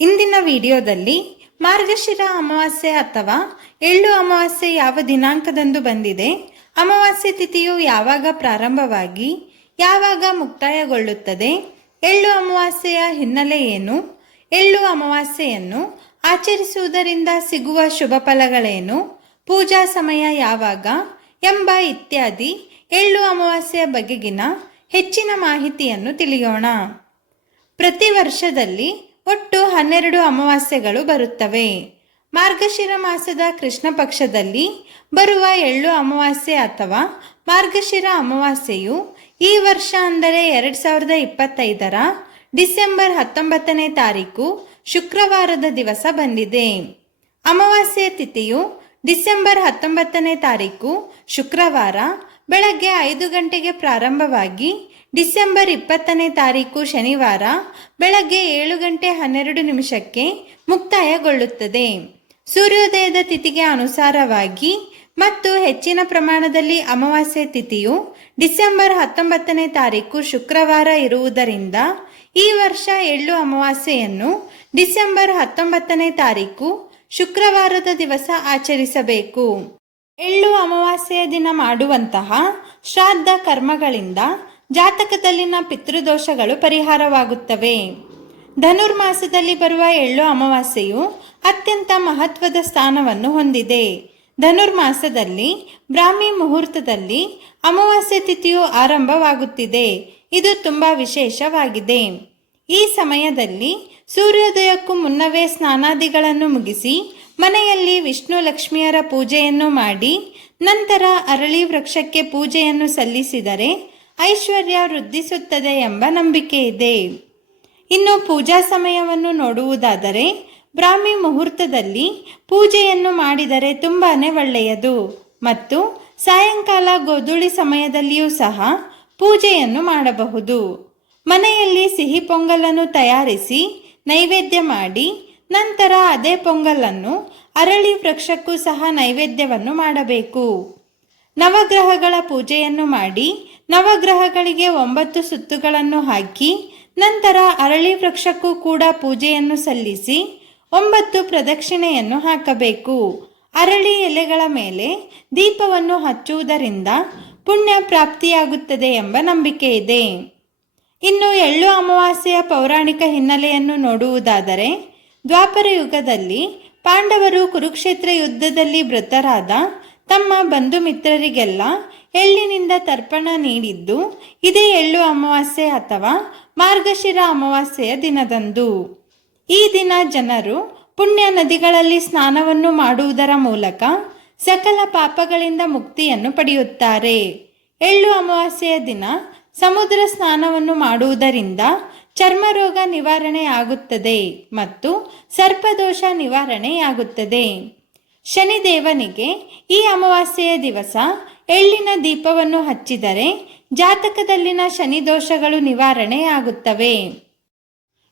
ಇಂದಿನ ವಿಡಿಯೋದಲ್ಲಿ ಮಾರ್ಗಶಿರ ಅಮಾವಾಸ್ಯೆ ಅಥವಾ ಎಳ್ಳು ಅಮಾವಾಸ್ಯೆ ಯಾವ ದಿನಾಂಕದಂದು ಬಂದಿದೆ, ಅಮಾವಾಸ್ಯೆ ತಿಥಿಯು ಯಾವಾಗ ಪ್ರಾರಂಭವಾಗಿ, ಯಾವಾಗ ಮುಕ್ತಾಯಗೊಳ್ಳುತ್ತದೆ, ಎಳ್ಳು ಅಮಾವಾಸ್ಯೆಯ ಹಿನ್ನೆಲೆ ಏನು, ಎಳ್ಳು ಅಮಾವಾಸ್ಯೆಯನ್ನು ಆಚರಿಸುವುದರಿಂದ ಸಿಗುವ ಶುಭ ಫಲಗಳೇನು, ಪೂಜಾ ಸಮಯ ಯಾವಾಗ ಎಂಬ ಇತ್ಯಾದಿ ಎಳ್ಳು ಅಮಾವಾಸ್ಯೆಯ ಬಗೆಗಿನ ಹೆಚ್ಚಿನ ಮಾಹಿತಿಯನ್ನು ತಿಳಿಯೋಣ. ಪ್ರತಿ ವರ್ಷದಲ್ಲಿ ಒಟ್ಟು ಹನ್ನೆರಡು ಅಮಾವಾಸ್ಯೆಗಳು ಬರುತ್ತವೆ. ಮಾರ್ಗಶಿರ ಮಾಸದ ಕೃಷ್ಣ ಪಕ್ಷದಲ್ಲಿ ಬರುವ ಎಳ್ಳು ಅಮಾವಾಸ್ಯೆ ಅಥವಾ ಮಾರ್ಗಶಿರ ಅಮಾವಾಸ್ಯೆಯು ಈ ವರ್ಷ ಅಂದರೆ ಎರಡು ಸಾವಿರದ ಇಪ್ಪತ್ತೈದರ ಡಿಸೆಂಬರ್ ಹತ್ತೊಂಬತ್ತನೇ ತಾರೀಕು ಶುಕ್ರವಾರದ ದಿವಸ ಬಂದಿದೆ. ಅಮಾವಾಸ್ಯೆ ತಿಥಿಯು ಡಿಸೆಂಬರ್ ಹತ್ತೊಂಬತ್ತನೇ ತಾರೀಕು ಶುಕ್ರವಾರ, ಬೆಳಗ್ಗೆ ಐದು ಗಂಟೆಗೆ ಪ್ರಾರಂಭವಾಗಿ ಡಿಸೆಂಬರ್ ಇಪ್ಪತ್ತನೇ ತಾರೀಕು ಶನಿವಾರ ಬೆಳಗ್ಗೆ ಏಳು ಗಂಟೆ ಹನ್ನೆರಡು ನಿಮಿಷಕ್ಕೆ ಮುಕ್ತಾಯಗೊಳ್ಳುತ್ತದೆ. ಸೂರ್ಯೋದಯದ ತಿಥಿಗೆ ಅನುಸಾರವಾಗಿ ಮತ್ತು ಹೆಚ್ಚಿನ ಪ್ರಮಾಣದಲ್ಲಿ ಅಮಾವಾಸ್ಯೆ ತಿಥಿಯು ಡಿಸೆಂಬರ್ ಹತ್ತೊಂಬತ್ತನೇ ತಾರೀಕು ಶುಕ್ರವಾರ ಇರುವುದರಿಂದ ಈ ವರ್ಷ ಎಳ್ಳು ಅಮಾವಾಸ್ಯೆಯನ್ನು ಡಿಸೆಂಬರ್ ಹತ್ತೊಂಬತ್ತನೇ ತಾರೀಕು ಶುಕ್ರವಾರದ ದಿವಸ ಆಚರಿಸಬೇಕು. ಎಳ್ಳು ಅಮಾವಾಸ್ಯೆಯ ದಿನ ಮಾಡುವಂತಹ ಶ್ರಾದ್ದ ಕರ್ಮಗಳಿಂದ ಜಾತಕದಲ್ಲಿನ ಪಿತೃದೋಷಗಳು ಪರಿಹಾರವಾಗುತ್ತವೆ. ಧನುರ್ಮಾಸದಲ್ಲಿ ಬರುವ ಎಳ್ಳು ಅಮಾವಾಸ್ಯೆಯು ಅತ್ಯಂತ ಮಹತ್ವದ ಸ್ಥಾನವನ್ನು ಹೊಂದಿದೆ. ಧನುರ್ಮಾಸದಲ್ಲಿ ಬ್ರಾಹ್ಮಿ ಮುಹೂರ್ತದಲ್ಲಿ ಅಮಾವಾಸ್ಯೆ ತಿಥಿಯು ಆರಂಭವಾಗುತ್ತಿದೆ. ಇದು ತುಂಬ ವಿಶೇಷವಾಗಿದೆ. ಈ ಸಮಯದಲ್ಲಿ ಸೂರ್ಯೋದಯಕ್ಕೂ ಮುನ್ನವೇ ಸ್ನಾನಾದಿಗಳನ್ನು ಮುಗಿಸಿ ಮನೆಯಲ್ಲಿ ವಿಷ್ಣು ಲಕ್ಷ್ಮಿಯರ ಪೂಜೆಯನ್ನು ಮಾಡಿ ನಂತರ ಅರಳಿ ವೃಕ್ಷಕ್ಕೆ ಪೂಜೆಯನ್ನು ಸಲ್ಲಿಸಿದರೆ ಐಶ್ವರ್ಯ ವೃದ್ಧಿಸುತ್ತದೆ ಎಂಬ ನಂಬಿಕೆ ಇದೆ. ಇನ್ನು ಪೂಜಾ ಸಮಯವನ್ನು ನೋಡುವುದಾದರೆ ಬ್ರಾಹ್ಮಿ ಮುಹೂರ್ತದಲ್ಲಿ ಪೂಜೆಯನ್ನು ಮಾಡಿದರೆ ತುಂಬಾನೇ ಒಳ್ಳೆಯದು. ಮತ್ತು ಸಾಯಂಕಾಲ ಗೋಧೂಳಿ ಸಮಯದಲ್ಲಿಯೂ ಸಹ ಪೂಜೆಯನ್ನು ಮಾಡಬಹುದು. ಮನೆಯಲ್ಲಿ ಸಿಹಿ ಪೊಂಗಲನ್ನು ತಯಾರಿಸಿ ನೈವೇದ್ಯ ಮಾಡಿ, ನಂತರ ಅದೇ ಪೊಂಗಲನ್ನು ಅರಳಿ ವೃಕ್ಷಕ್ಕೂ ಸಹ ನೈವೇದ್ಯವನ್ನು ಮಾಡಬೇಕು. ನವಗ್ರಹಗಳ ಪೂಜೆಯನ್ನು ಮಾಡಿ ನವಗ್ರಹಗಳಿಗೆ ಒಂಬತ್ತು ಸುತ್ತುಗಳನ್ನು ಹಾಕಿ, ನಂತರ ಅರಳಿ ವೃಕ್ಷಕ್ಕೂ ಕೂಡ ಪೂಜೆಯನ್ನು ಸಲ್ಲಿಸಿ ಒಂಬತ್ತು ಪ್ರದಕ್ಷಿಣೆಯನ್ನು ಹಾಕಬೇಕು. ಅರಳಿ ಎಲೆಗಳ ಮೇಲೆ ದೀಪವನ್ನು ಹಚ್ಚುವುದರಿಂದ ಪುಣ್ಯ ಪ್ರಾಪ್ತಿಯಾಗುತ್ತದೆ ಎಂಬ ನಂಬಿಕೆ ಇದೆ. ಇನ್ನು ಎಳ್ಳು ಅಮಾವಾಸ್ಯೆಯ ಪೌರಾಣಿಕ ಹಿನ್ನೆಲೆಯನ್ನು ನೋಡುವುದಾದರೆ, ದ್ವಾಪರ ಯುಗದಲ್ಲಿ ಪಾಂಡವರು ಕುರುಕ್ಷೇತ್ರ ಯುದ್ಧದಲ್ಲಿ ಮೃತರಾದ ತಮ್ಮ ಬಂಧು ಮಿತ್ರರಿಗೆಲ್ಲ ಎಳ್ಳಿನಿಂದ ತರ್ಪಣ ನೀಡಿದ್ದು, ಇದೇ ಎಳ್ಳು ಅಮಾವಾಸ್ಯೆ ಅಥವಾ ಮಾರ್ಗಶಿರ ಅಮಾವಾಸ್ಯೆಯ ದಿನದಂದು. ಈ ದಿನ ಜನರು ಪುಣ್ಯ ನದಿಗಳಲ್ಲಿ ಸ್ನಾನವನ್ನು ಮಾಡುವುದರ ಮೂಲಕ ಸಕಲ ಪಾಪಗಳಿಂದ ಮುಕ್ತಿಯನ್ನು ಪಡೆಯುತ್ತಾರೆ. ಎಳ್ಳು ಅಮಾವಾಸ್ಯೆಯ ದಿನ ಸಮುದ್ರ ಸ್ನಾನವನ್ನು ಮಾಡುವುದರಿಂದ ಚರ್ಮರೋಗ ನಿವಾರಣೆಯಾಗುತ್ತದೆ ಮತ್ತು ಸರ್ಪದೋಷ ನಿವಾರಣೆಯಾಗುತ್ತದೆ. ಶನಿದೇವನಿಗೆ ಈ ಅಮಾವಾಸ್ಯೆಯ ದಿವಸ ಎಳ್ಳಿನ ದೀಪವನ್ನು ಹಚ್ಚಿದರೆ ಜಾತಕದಲ್ಲಿನ ಶನಿ ದೋಷಗಳು ನಿವಾರಣೆಯಾಗುತ್ತವೆ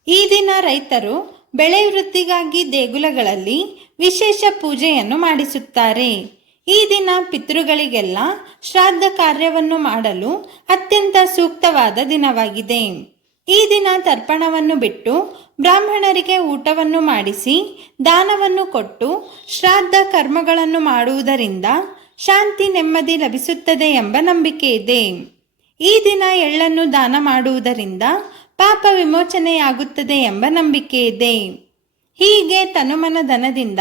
ಈ ದಿನ ರೈತರು ಬೆಳೆ ವೃದ್ಧಿಗಾಗಿ ದೇಗುಲಗಳಲ್ಲಿ ವಿಶೇಷ ಪೂಜೆಯನ್ನು ಮಾಡಿಸುತ್ತಾರೆ. ಈ ದಿನ ಪಿತೃಗಳಿಗೆಲ್ಲ ಶ್ರಾದ್ದ ಕಾರ್ಯವನ್ನು ಮಾಡಲು ಅತ್ಯಂತ ಸೂಕ್ತವಾದ ದಿನವಾಗಿದೆ. ಈ ದಿನ ತರ್ಪಣವನ್ನು ಬಿಟ್ಟು ಬ್ರಾಹ್ಮಣರಿಗೆ ಊಟವನ್ನು ಮಾಡಿಸಿ, ದಾನವನ್ನು ಕೊಟ್ಟು, ಶ್ರಾದ್ದ ಕರ್ಮಗಳನ್ನು ಮಾಡುವುದರಿಂದ ಶಾಂತಿ ನೆಮ್ಮದಿ ಲಭಿಸುತ್ತದೆ ಎಂಬ ನಂಬಿಕೆ ಇದೆ. ಈ ದಿನ ಎಳ್ಳನ್ನು ದಾನ ಮಾಡುವುದರಿಂದ ಪಾಪ ವಿಮೋಚನೆಯಾಗುತ್ತದೆ ಎಂಬ ನಂಬಿಕೆ ಇದೆ. ಹೀಗೆ ತನುಮನ ದನದಿಂದ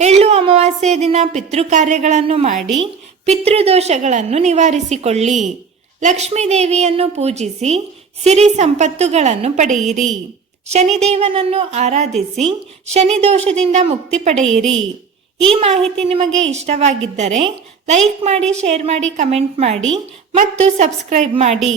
ಎಳ್ಳು ಅಮಾವಾಸ್ಯೆಯ ದಿನ ಪಿತೃ ಕಾರ್ಯಗಳನ್ನು ಮಾಡಿ ಪಿತೃದೋಷಗಳನ್ನು ನಿವಾರಿಸಿಕೊಳ್ಳಿ. ಲಕ್ಷ್ಮೀ ದೇವಿಯನ್ನು ಪೂಜಿಸಿ ಸಿರಿ ಸಂಪತ್ತುಗಳನ್ನು ಪಡೆಯಿರಿ. ಶನಿದೇವನನ್ನು ಆರಾಧಿಸಿ ಶನಿದೋಷದಿಂದ ಮುಕ್ತಿ ಪಡೆಯಿರಿ. ಈ ಮಾಹಿತಿ ನಿಮಗೆ ಇಷ್ಟವಾಗಿದ್ದರೆ ಲೈಕ್ ಮಾಡಿ, ಶೇರ್ ಮಾಡಿ, ಕಮೆಂಟ್ ಮಾಡಿ ಮತ್ತು ಸಬ್ಸ್ಕ್ರೈಬ್ ಮಾಡಿ.